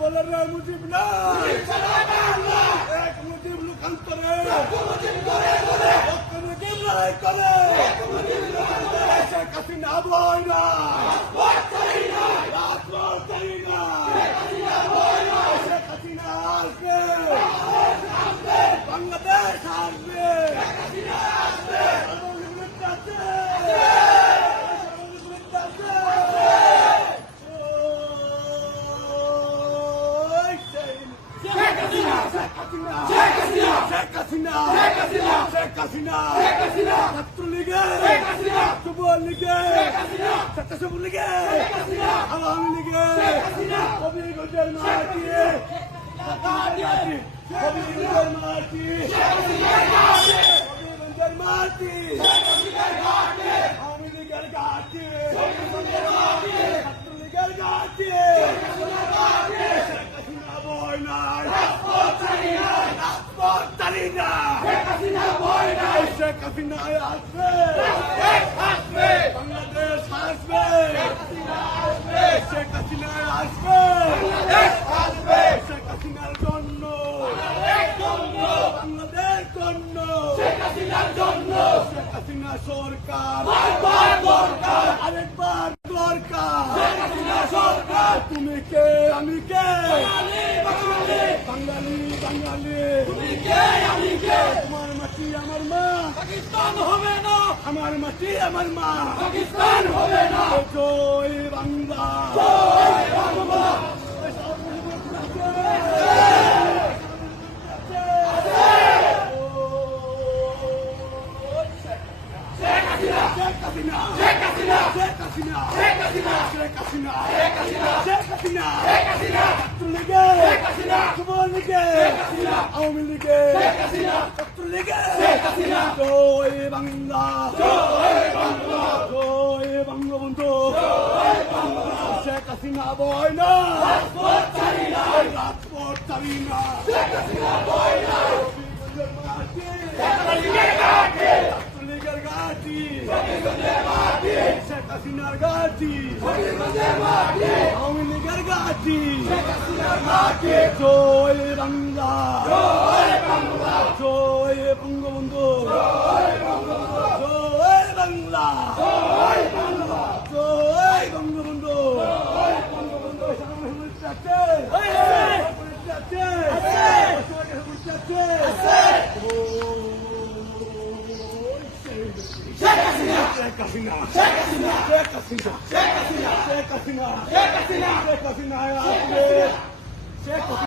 বলে রে মুজিব না এক মুজিব লোকান্তরে মুজিব লড়াই করে শেখ হাসিনা ভয় না শেখ হাসিনা আসবে বাংলাদেশ আসবে ছাত্রলীগের যুবলীগের স্বেচ্ছাসেবক লীগের আওয়ামী লীগের হবিগঞ্জের মাটি হবিগঞ্জের মাটি আওয়ামী লীগের ঘাটি ছাত্রলীগের ঘাটি ভয় নাই শেখ হাসিনা আসবে বাংলাদেশ আসবে শেখ হাসিনা আসবে শেখ হাসিনার জন্য বাংলাদেশ জন্য শেখ হাসিনা সরকার আরেকবার দরকার তুমি কে আমি কে বাঙালি তুমি কে আমি কে তোমার মাটি আমার মা পাকিস্তান হবে না আমার মাটি আমার মা পাকিস্তান হবে না জয় বাংলা আওয়ামী লীগের জয় বাংলা জয় বঙ্গবন্ধু শেখ হাসিনা ভয় না রাজপথ ছাড়ি না ছাত্রলীগের ঘাটি শেখ হাসিনার ঘাটি আওয়ামী লীগের ঘাটি জয় বাংলা জয় বঙ্গবন্ধু জয় বাংলা জয় বঙ্গবন্ধু শেখ হাসিনা